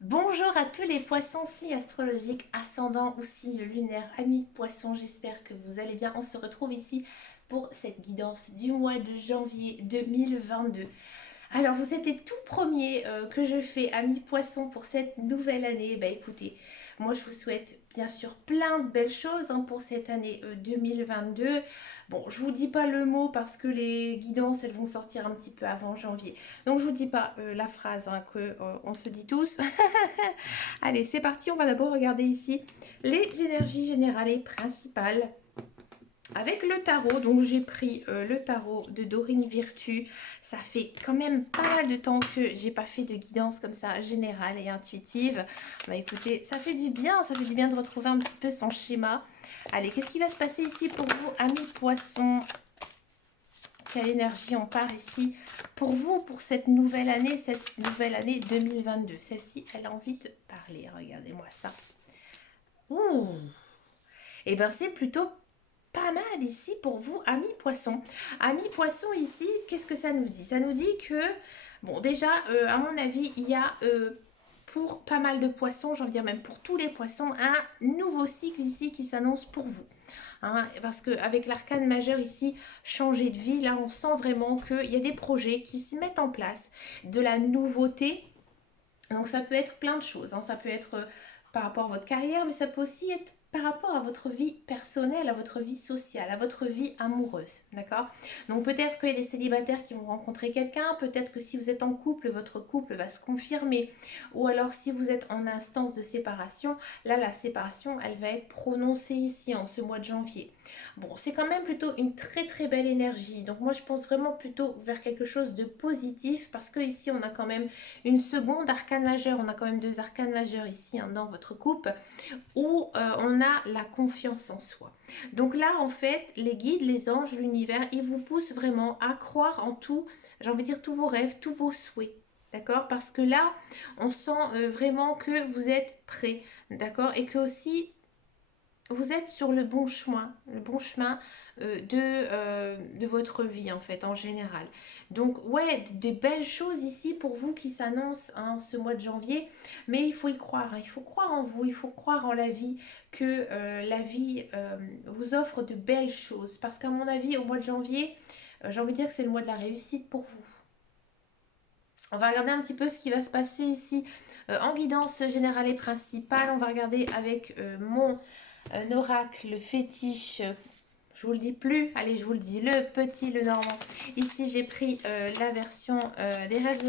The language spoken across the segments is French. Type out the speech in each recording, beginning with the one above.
Bonjour à tous les poissons, si astrologiques, ascendant ou signe lunaire, amis de poissons, j'espère que vous allez bien. On se retrouve ici pour cette guidance du mois de janvier 2022. Alors vous êtes les tout premiers que je fais, amis poissons, pour cette nouvelle année. Bah écoutez, moi je vous souhaite bien sûr plein de belles choses pour cette année 2022. Bon, je vous dis pas le mot parce que les guidances elles vont sortir un petit peu avant janvier. Donc je vous dis pas la phrase que on se dit tous. Allez, c'est parti, on va d'abord regarder ici les énergies générales et principales avec le tarot. Donc j'ai pris le tarot de Dorine Virtue. Ça fait quand même pas mal de temps que j'ai pas fait de guidance comme ça générale et intuitive. Bah écoutez, ça fait du bien de retrouver un petit peu son schéma. Allez, qu'est-ce qui va se passer ici pour vous, amis poissons? Quelle énergie on part ici pour vous, pour cette nouvelle année 2022? Celle-ci, elle a envie de parler. Regardez-moi ça. Ouh! Et bien c'est plutôt pas mal ici pour vous, amis poissons. Amis poissons ici, qu'est-ce que ça nous dit? Ça nous dit que, bon déjà, à mon avis, il y a pour pas mal de poissons, j'ai envie de dire même pour tous les poissons, un nouveau cycle ici qui s'annonce pour vous. Parce qu'avec l'arcane majeur ici, changer de vie, là on sent vraiment qu'il y a des projets qui se mettent en place, de la nouveauté. Donc ça peut être plein de choses, ça peut être par rapport à votre carrière, mais ça peut aussi être par rapport à votre vie personnelle, à votre vie sociale, à votre vie amoureuse, d'accord? Donc peut-être qu'il y a des célibataires qui vont rencontrer quelqu'un, peut-être que si vous êtes en couple, votre couple va se confirmer, ou alors si vous êtes en instance de séparation, là la séparation, elle va être prononcée ici en ce mois de janvier. Bon, c'est quand même plutôt une très très belle énergie, donc moi je pense vraiment plutôt vers quelque chose de positif, parce que ici on a quand même une seconde arcane majeure. On a quand même deux arcanes majeures ici dans votre coupe où on a la confiance en soi. Donc là, en fait, les guides, les anges, l'univers, ils vous poussent vraiment à croire en tout, j'ai envie de dire tous vos rêves, tous vos souhaits. D'accord? Parce que là, on sent vraiment que vous êtes prêt. D'accord? Et que aussi, vous êtes sur le bon chemin de votre vie en fait en général. Donc ouais, des belles choses ici pour vous qui s'annoncent ce mois de janvier, mais il faut y croire, il faut croire en vous, il faut croire en la vie, que la vie vous offre de belles choses. Parce qu'à mon avis, au mois de janvier, j'ai envie de dire que c'est le mois de la réussite pour vous. On va regarder un petit peu ce qui va se passer ici en guidance générale et principale. On va regarder avec mon oracle fétiche. Je vous le dis plus, allez je vous le dis, le petit, le normand. Ici j'ai pris la version des rêves,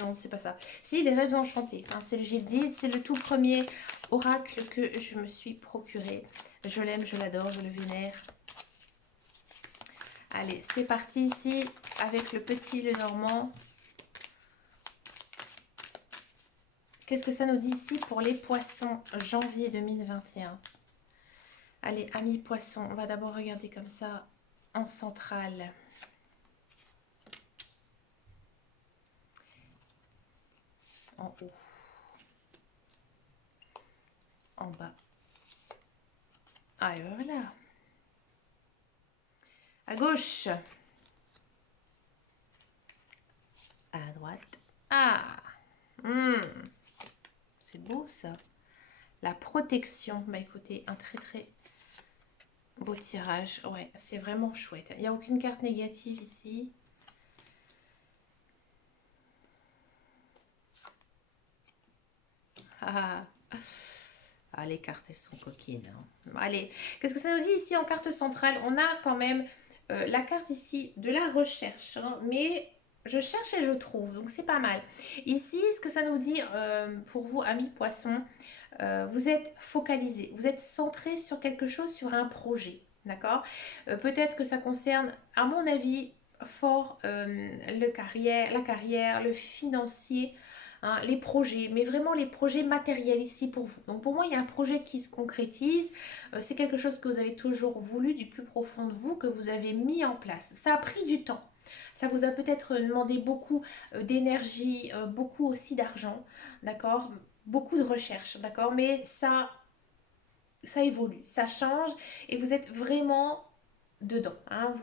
non c'est pas ça. Si, les rêves enchantés, c'est le Gilded, c'est le tout premier oracle que je me suis procuré. Je l'aime, je l'adore, je le vénère. Allez, c'est parti ici avec le petit, le normand. Qu'est-ce que ça nous dit ici pour les poissons, janvier 2021? Allez, amis poissons, on va d'abord regarder comme ça en centrale. En haut. En bas. Ah, et voilà. À gauche. À droite. Ah, c'est beau ça. La protection. Bah écoutez, un très très beau tirage. Ouais, c'est vraiment chouette. Il n'y a aucune carte négative ici. Ah, ah, les cartes, elles sont coquines. Allez, qu'est-ce que ça nous dit ici en carte centrale? On a quand même la carte ici de la recherche. Mais je cherche et je trouve, donc c'est pas mal. Ici, ce que ça nous dit pour vous, amis poissons, vous êtes focalisé, vous êtes centré sur quelque chose, sur un projet. D'accord? Peut-être que ça concerne, à mon avis, fort la carrière, le financier, les projets, mais vraiment les projets matériels ici pour vous. Donc pour moi, il y a un projet qui se concrétise. C'est quelque chose que vous avez toujours voulu du plus profond de vous, que vous avez mis en place. Ça a pris du temps. Ça vous a peut-être demandé beaucoup d'énergie, beaucoup aussi d'argent, d'accord? Beaucoup de recherche, d'accord? Mais ça évolue, ça change et vous êtes vraiment dedans.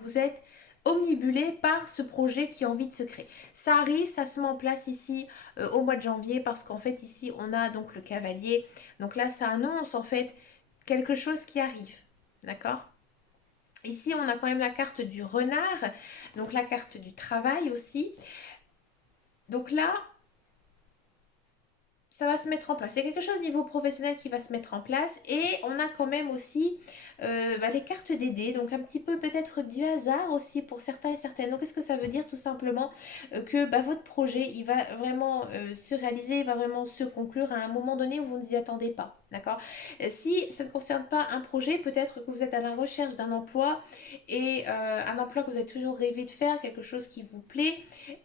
Vous êtes omnibulé par ce projet qui a envie de se créer. Ça arrive, ça se met en place ici au mois de janvier parce qu'en fait ici on a donc le cavalier. Donc là ça annonce en fait quelque chose qui arrive. D'accord? Ici on a quand même la carte du renard, donc la carte du travail aussi. Donc là ça va se mettre en place. Il y a quelque chose niveau professionnel qui va se mettre en place et on a quand même aussi les cartes des dés, donc un petit peu peut-être du hasard aussi pour certains et certaines. Donc qu'est-ce que ça veut dire? Tout simplement que votre projet il va vraiment se réaliser, il va vraiment se conclure à un moment donné où vous ne vous y attendez pas. D'accord? Si ça ne concerne pas un projet, peut-être que vous êtes à la recherche d'un emploi et un emploi que vous avez toujours rêvé de faire, quelque chose qui vous plaît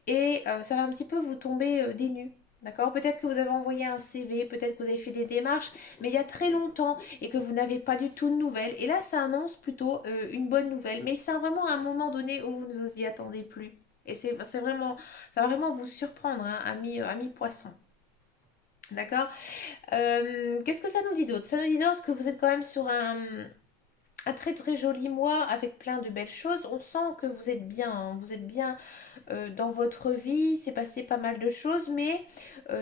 et ça va un petit peu vous tomber des nues. D'accord? Peut-être que vous avez envoyé un CV, peut-être que vous avez fait des démarches, mais il y a très longtemps et que vous n'avez pas du tout de nouvelles. Et là, ça annonce plutôt une bonne nouvelle. Mais c'est vraiment un moment donné où vous ne vous y attendez plus. Et c'est vraiment, ça va vraiment vous surprendre, hein, ami poisson. D'accord? Qu'est-ce que ça nous dit d'autre? Ça nous dit d'autre que vous êtes quand même sur un très très joli mois avec plein de belles choses. On sent que vous êtes bien, hein. Vous êtes bien dans votre vie, c'est passé pas mal de choses, mais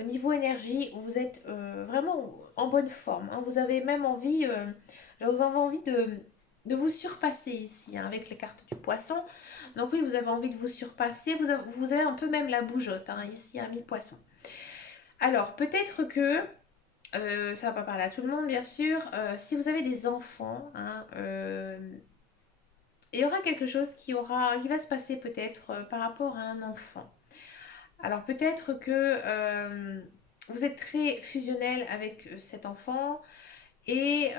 niveau énergie, vous êtes vraiment en bonne forme, hein. Vous avez même envie, vous avez envie de vous surpasser ici, hein, avec les cartes du poisson. Donc oui, vous avez envie de vous surpasser, vous avez un peu même la bougeotte, hein, ici, ami poisson. Alors, peut-être que ça va pas parler à tout le monde, bien sûr. Si vous avez des enfants, hein, il y aura quelque chose qui va se passer peut-être par rapport à un enfant. Alors peut-être que vous êtes très fusionnel avec cet enfant et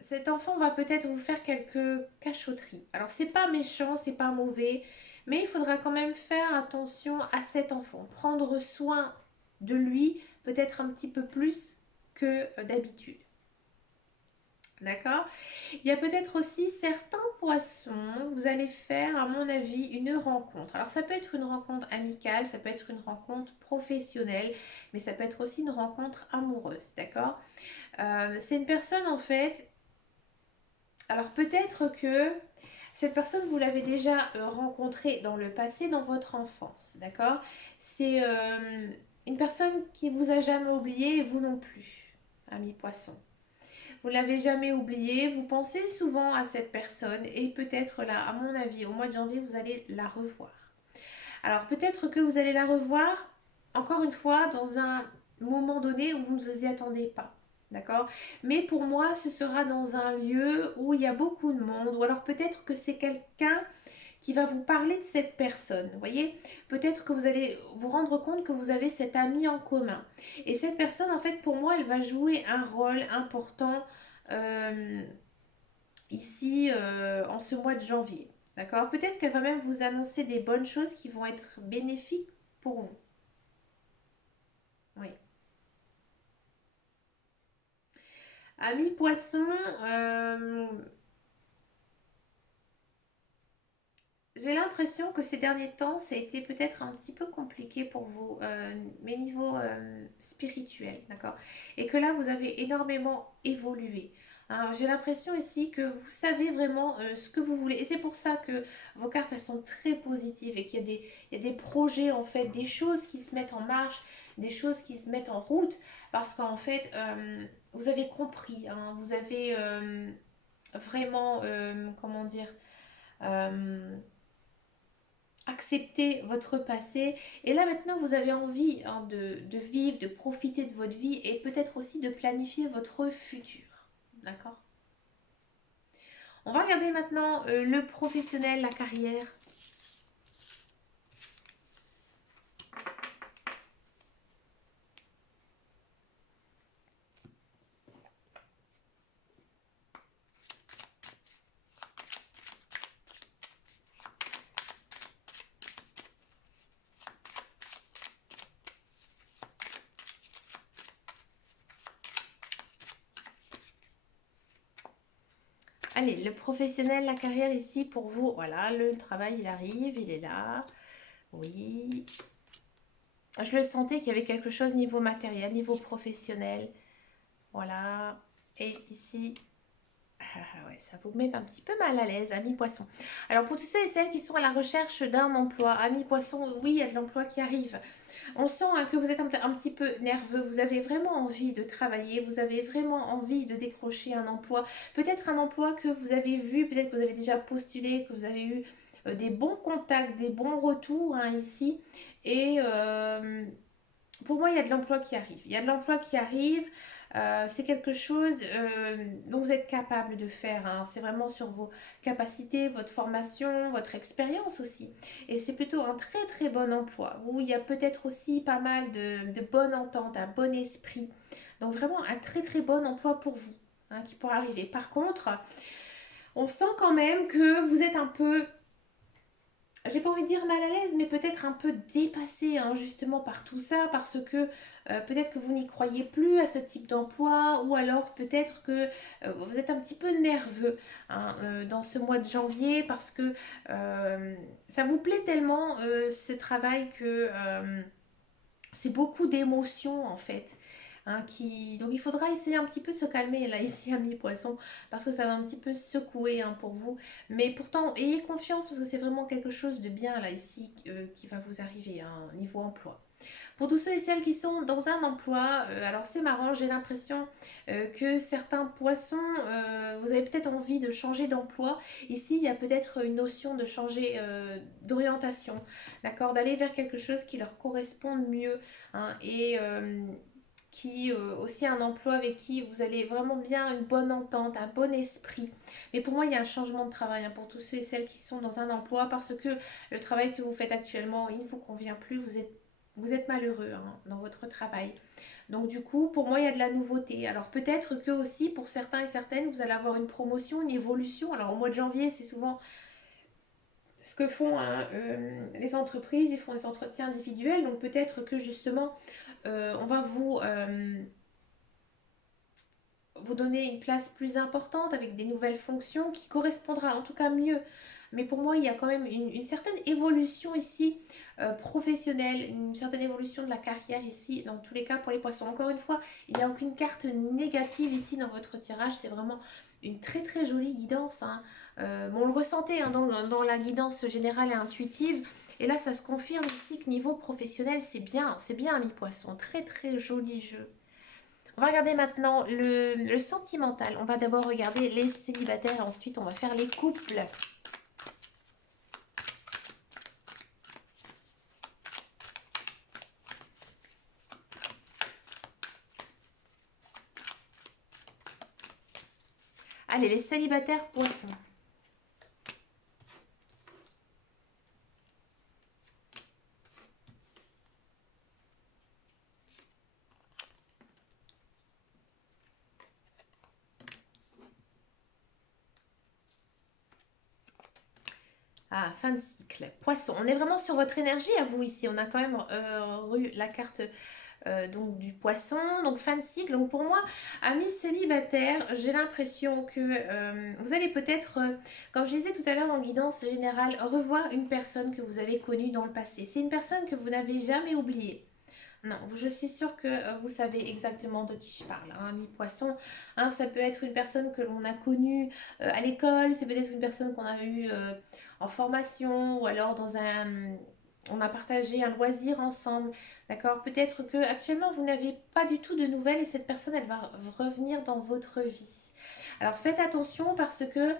cet enfant va peut-être vous faire quelques cachotteries. Alors c'est pas méchant, c'est pas mauvais, mais il faudra quand même faire attention à cet enfant, prendre soin de lui peut-être un petit peu plus que d'habitude. D'accord? Il y a peut-être aussi certains poissons, vous allez faire, à mon avis, une rencontre. Alors, ça peut être une rencontre amicale, ça peut être une rencontre professionnelle, mais ça peut être aussi une rencontre amoureuse. D'accord? C'est une personne, en fait. Alors, peut-être que cette personne, vous l'avez déjà rencontrée dans le passé, dans votre enfance. D'accord? C'est une personne qui vous a jamais oublié et vous non plus, ami poisson. Vous ne l'avez jamais oublié, vous pensez souvent à cette personne et peut-être là, à mon avis, au mois de janvier, vous allez la revoir. Alors peut-être que vous allez la revoir, encore une fois, dans un moment donné où vous ne vous y attendez pas. D'accord? Mais pour moi, ce sera dans un lieu où il y a beaucoup de monde, ou alors peut-être que c'est quelqu'un qui va vous parler de cette personne. Vous voyez, peut-être que vous allez vous rendre compte que vous avez cet ami en commun. Et cette personne, en fait, pour moi, elle va jouer un rôle important euh, ici en ce mois de janvier. D'accord? Peut-être qu'elle va même vous annoncer des bonnes choses qui vont être bénéfiques pour vous. Oui. Ami poisson, euh, j'ai l'impression que ces derniers temps, ça a été peut-être un petit peu compliqué pour vous, mais niveau spirituel, d'accord? Et que là, vous avez énormément évolué. Hein, j'ai l'impression ici que vous savez vraiment ce que vous voulez. Et c'est pour ça que vos cartes, elles sont très positives et qu'il y a il y a des projets, en fait, des choses qui se mettent en marche, des choses qui se mettent en route. Parce qu'en fait, vous avez compris, hein, vous avez vraiment, comment dire... euh, accepter votre passé. Et là maintenant, vous avez envie, hein, de vivre, de profiter de votre vie et peut-être aussi de planifier votre futur. D'accord? On va regarder maintenant le professionnel, la carrière. Allez, le professionnel, la carrière ici pour vous. Voilà, le travail, il arrive, il est là. Oui. Je le sentais qu'il y avait quelque chose niveau matériel, niveau professionnel. Voilà. Et ici, Ah ouais, ça vous met un petit peu mal à l'aise, amis poissons. Alors pour tous ceux et celles qui sont à la recherche d'un emploi, amis poissons, oui, il y a de l'emploi qui arrive. On sent hein, que vous êtes un petit peu nerveux, vous avez vraiment envie de travailler, vous avez vraiment envie de décrocher un emploi. Peut-être un emploi que vous avez vu, peut-être que vous avez déjà postulé, que vous avez eu des bons contacts, des bons retours hein, ici. Et pour moi, il y a de l'emploi qui arrive. Il y a de l'emploi qui arrive. C'est quelque chose dont vous êtes capable de faire. Hein. C'est vraiment sur vos capacités, votre formation, votre expérience aussi. Et c'est plutôt un très très bon emploi où il y a peut-être aussi pas mal de bonne entente, un bon esprit. Donc vraiment un très très bon emploi pour vous hein, qui pourra arriver. Par contre, on sent quand même que vous êtes un peu j'ai pas envie de dire mal à l'aise, mais peut-être un peu dépassé hein, justement par tout ça, parce que peut-être que vous n'y croyez plus à ce type d'emploi, ou alors peut-être que vous êtes un petit peu nerveux hein, dans ce mois de janvier, parce que ça vous plaît tellement ce travail que c'est beaucoup d'émotions en fait. Hein, donc il faudra essayer un petit peu de se calmer là ici ami poisson parce que ça va un petit peu secouer hein, pour vous mais pourtant ayez confiance parce que c'est vraiment quelque chose de bien là ici qui va vous arriver hein, niveau emploi. Pour tous ceux et celles qui sont dans un emploi, alors c'est marrant, j'ai l'impression que certains poissons, vous avez peut-être envie de changer d'emploi. Ici, il y a peut-être une notion de changer d'orientation, d'accord, d'aller vers quelque chose qui leur corresponde mieux hein, et qui aussi un emploi avec qui vous allez vraiment bien une bonne entente, un bon esprit. Mais pour moi, il y a un changement de travail hein, pour tous ceux et celles qui sont dans un emploi parce que le travail que vous faites actuellement, il ne vous convient plus, vous êtes malheureux hein, dans votre travail. Donc du coup, pour moi, il y a de la nouveauté. Alors peut-être que aussi, pour certains et certaines, vous allez avoir une promotion, une évolution. Alors au mois de janvier, c'est souvent ce que font hein, les entreprises. Ils font des entretiens individuels. Donc peut-être que justement, on va vous donner une place plus importante avec des nouvelles fonctions qui correspondra en tout cas mieux. Mais pour moi, il y a quand même une certaine évolution ici professionnelle, une certaine évolution de la carrière ici, dans tous les cas pour les poissons. Encore une fois, il n'y a aucune carte négative ici dans votre tirage, c'est vraiment une très très jolie guidance. Hein. Bon, on le ressentait hein, dans la guidance générale et intuitive. Et là, ça se confirme ici que niveau professionnel, c'est bien ami poisson. Très très joli jeu. On va regarder maintenant le sentimental. On va d'abord regarder les célibataires, ensuite on va faire les couples. Allez, les célibataires poissons. Ah, fin de cycle. Poisson. On est vraiment sur votre énergie à vous ici. On a quand même la carte donc du poisson, donc fin de cycle. Donc pour moi, amis célibataires, j'ai l'impression que vous allez peut-être, comme je disais tout à l'heure en guidance générale, revoir une personne que vous avez connue dans le passé. C'est une personne que vous n'avez jamais oubliée. Non, je suis sûre que vous savez exactement de qui je parle, hein, ami poisson. Hein, ça peut être une personne que l'on a connue à l'école, c'est peut-être une personne qu'on a eue en formation ou alors on a partagé un loisir ensemble, d'accord? Peut-être que actuellement vous n'avez pas du tout de nouvelles et cette personne elle va revenir dans votre vie. Alors faites attention parce que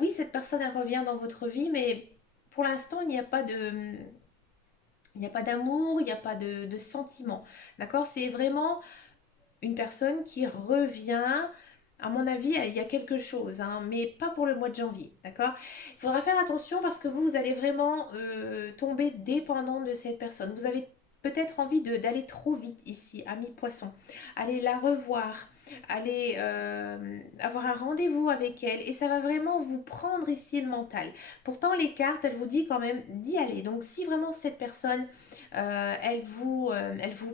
oui cette personne elle revient dans votre vie, mais pour l'instant il n'y a pas d'amour, il n'y a pas de sentiment. D'accord? C'est vraiment une personne qui revient. À mon avis, il y a quelque chose, hein, mais pas pour le mois de janvier. D'accord? Il faudra faire attention parce que vous allez vraiment tomber dépendant de cette personne. Vous avez peut-être envie d'aller trop vite ici, ami poisson. Allez la revoir, allez avoir un rendez-vous avec elle et ça va vraiment vous prendre ici le mental. Pourtant, les cartes, elles vous disent quand même d'y aller. Donc, si vraiment cette personne, elle vous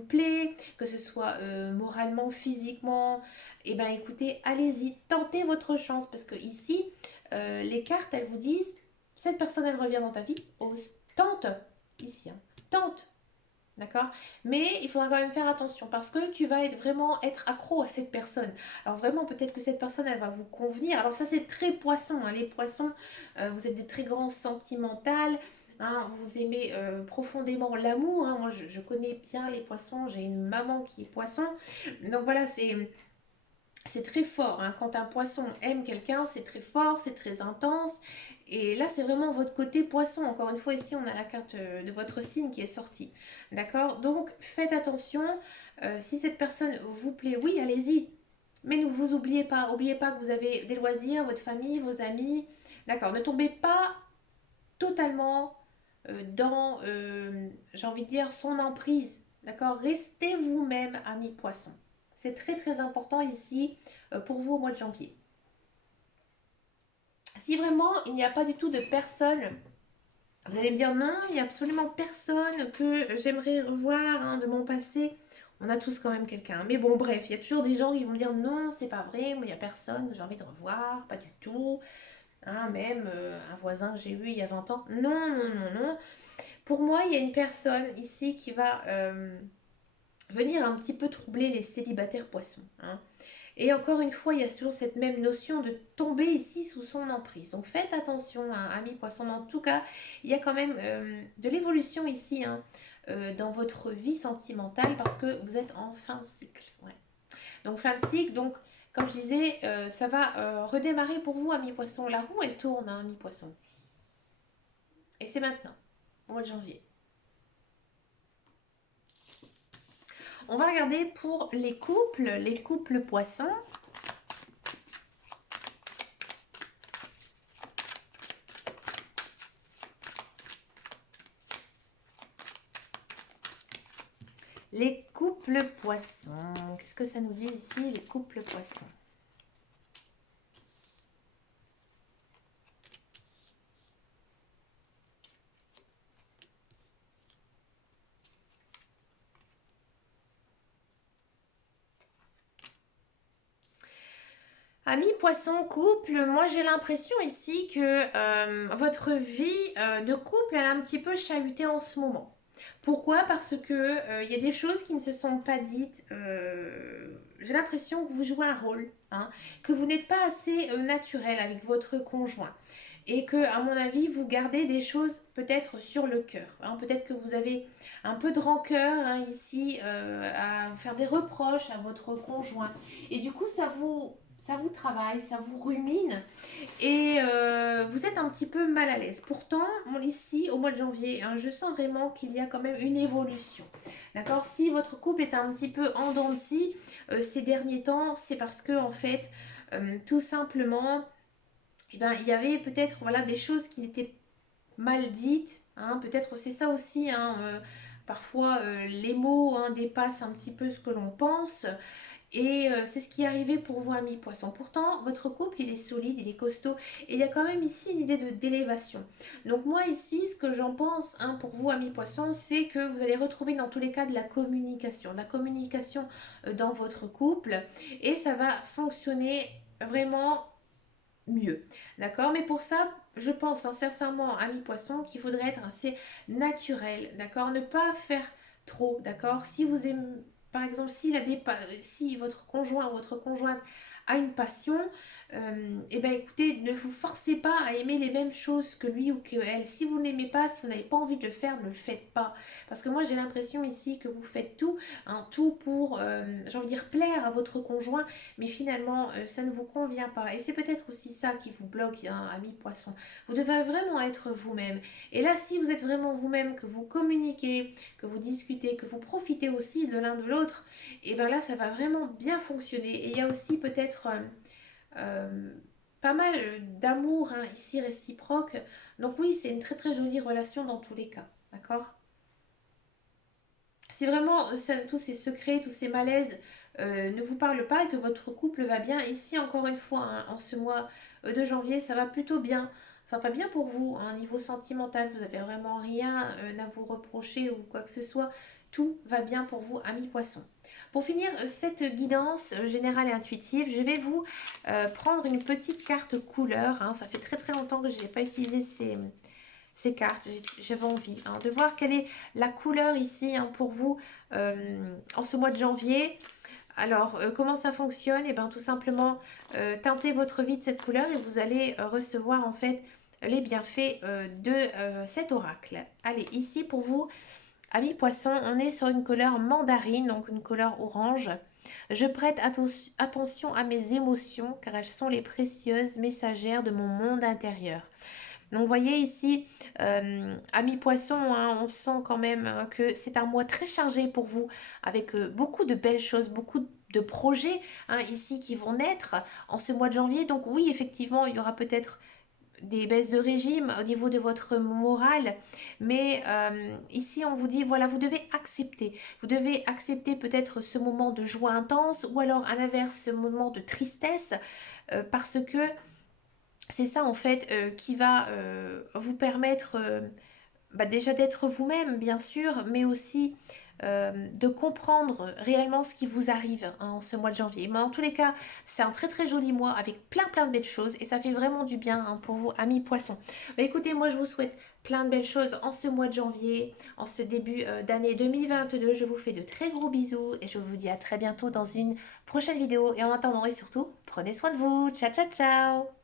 plaît, que ce soit moralement, physiquement, et ben écoutez, allez-y, tentez votre chance parce que ici, les cartes, elles vous disent, cette personne, elle revient dans ta vie, ose, tente, ici, hein, tente. D'accord? Mais il faudra quand même faire attention parce que tu vas vraiment être accro à cette personne. Alors vraiment, peut-être que cette personne, elle va vous convenir. Alors ça, c'est très poisson, hein. Les poissons, vous êtes des très grands sentimentales. Hein, vous aimez profondément l'amour. Hein. Moi, je connais bien les poissons. J'ai une maman qui est poisson. Donc voilà, c'est très fort. Hein. Quand un poisson aime quelqu'un, c'est très fort, c'est très intense. Et là, c'est vraiment votre côté poisson. Encore une fois, ici, on a la carte de votre signe qui est sortie. D'accord? Donc, faites attention. Si cette personne vous plaît, oui, allez-y. Mais ne vous oubliez pas. Oubliez pas que vous avez des loisirs, votre famille, vos amis. D'accord? Ne tombez pas totalement dans, j'ai envie de dire, son emprise. D'accord? Restez vous-même, ami poisson. C'est très très important ici pour vous au mois de janvier. Si vraiment il n'y a pas du tout de personne, vous allez me dire non, il n'y a absolument personne que j'aimerais revoir hein, de mon passé. On a tous quand même quelqu'un. Mais bon, bref, il y a toujours des gens qui vont me dire non, c'est pas vrai, moi il n'y a personne que j'ai envie de revoir, pas du tout. Hein, même un voisin que j'ai eu il y a 20 ans. Non, non, non, non. Pour moi, il y a une personne ici qui va venir un petit peu troubler les célibataires poissons. Hein. Et encore une fois, il y a toujours cette même notion de tomber ici sous son emprise. Donc faites attention, hein, amis poissons. En tout cas, il y a quand même de l'évolution ici hein, dans votre vie sentimentale parce que vous êtes en fin de cycle. Ouais. Donc fin de cycle, donc comme je disais, ça va redémarrer pour vous, amis poissons. La roue, elle tourne, hein, amis poissons. Et c'est maintenant, au mois de janvier. On va regarder pour les couples poissons. Les couples poissons. Qu'est-ce que ça nous dit ici, les couples poissons? Amis poisson couple, moi j'ai l'impression ici que votre vie de couple elle a un petit peu chahuté en ce moment. Pourquoi? Parce que il y a des choses qui ne se sont pas dites. J'ai l'impression que vous jouez un rôle, hein, que vous n'êtes pas assez naturel avec votre conjoint et que, à mon avis, vous gardez des choses peut-être sur le cœur. Hein. Peut-être que vous avez un peu de rancœur hein, ici à faire des reproches à votre conjoint et du coup ça vous travaille, ça vous rumine et vous êtes un petit peu mal à l'aise. Pourtant, ici, au mois de janvier, hein, je sens vraiment qu'il y a quand même une évolution. D'accord? Si votre couple est un petit peu en dents de scie ces derniers temps, c'est parce que, en fait, tout simplement, eh ben, il y avait peut-être voilà, des choses qui étaient mal dites. Hein, peut-être c'est ça aussi. Hein, parfois, les mots hein, dépassent un petit peu ce que l'on pense. Et c'est ce qui est arrivé pour vous, amis poissons. Pourtant, votre couple, il est solide, il est costaud. Et il y a quand même ici une idée d'élévation. Donc moi, ici, ce que j'en pense hein, pour vous, amis poissons, c'est que vous allez retrouver dans tous les cas de la communication. De la communication dans votre couple. Et ça va fonctionner vraiment mieux. D'accord? Mais pour ça, je pense hein, sincèrement, amis poissons, qu'il faudrait être assez naturel. D'accord? Ne pas faire trop. D'accord? Si vous aimez, par exemple, si votre conjoint ou votre conjointe a une passion, et ben écoutez, ne vous forcez pas à aimer les mêmes choses que lui ou que elle. Si vous n'aimez pas, si vous n'avez pas envie de le faire, ne le faites pas. Parce que moi, j'ai l'impression ici que vous faites tout, hein, tout pour, j'ai envie de dire, plaire à votre conjoint, mais finalement, ça ne vous convient pas. Et c'est peut-être aussi ça qui vous bloque, hein, ami poisson. Vous devez vraiment être vous-même. Et là, si vous êtes vraiment vous-même, que vous communiquez, que vous discutez, que vous profitez aussi de l'un de l'autre, et bien là, ça va vraiment bien fonctionner. Et il y a aussi peut-être pas mal d'amour hein, ici réciproque. Donc oui, c'est une très très jolie relation dans tous les cas. D'accord? Si vraiment tous ces secrets, tous ces malaises ne vous parlent pas et que votre couple va bien, ici encore une fois, hein, en ce mois de janvier, ça va plutôt bien. Ça va bien pour vous, hein, niveau sentimental, vous n'avez vraiment rien à vous reprocher ou quoi que ce soit. Tout va bien pour vous, amis poissons. Pour finir cette guidance générale et intuitive, je vais vous prendre une petite carte couleur. Hein. Ça fait très très longtemps que je n'ai pas utilisé ces cartes. J'avais envie de voir quelle est la couleur ici pour vous en ce mois de janvier. Alors, comment ça fonctionne? Eh bien, tout simplement, teintez votre vie de cette couleur et vous allez recevoir en fait les bienfaits de cet oracle. Allez, ici pour vous, amis poissons, on est sur une couleur mandarine, donc une couleur orange. Je prête attention à mes émotions car elles sont les précieuses messagères de mon monde intérieur. Donc, vous voyez ici, amis poissons, on sent quand même que c'est un mois très chargé pour vous, avec beaucoup de belles choses, beaucoup de projets ici qui vont naître en ce mois de janvier. Donc oui, effectivement, il y aura peut-être des baisses de régime au niveau de votre morale, mais ici on vous dit voilà, vous devez accepter peut-être ce moment de joie intense ou alors à l'inverse ce moment de tristesse parce que c'est ça en fait qui va vous permettre déjà d'être vous-même bien sûr, mais aussi de comprendre réellement ce qui vous arrive en ce mois de janvier. Mais en tous les cas, c'est un très très joli mois avec plein de belles choses et ça fait vraiment du bien pour vous, amis poissons. Bah, écoutez, moi je vous souhaite plein de belles choses en ce mois de janvier, en ce début d'année 2022. Je vous fais de très gros bisous et je vous dis à très bientôt dans une prochaine vidéo. Et en attendant et surtout, prenez soin de vous. Ciao ciao ciao.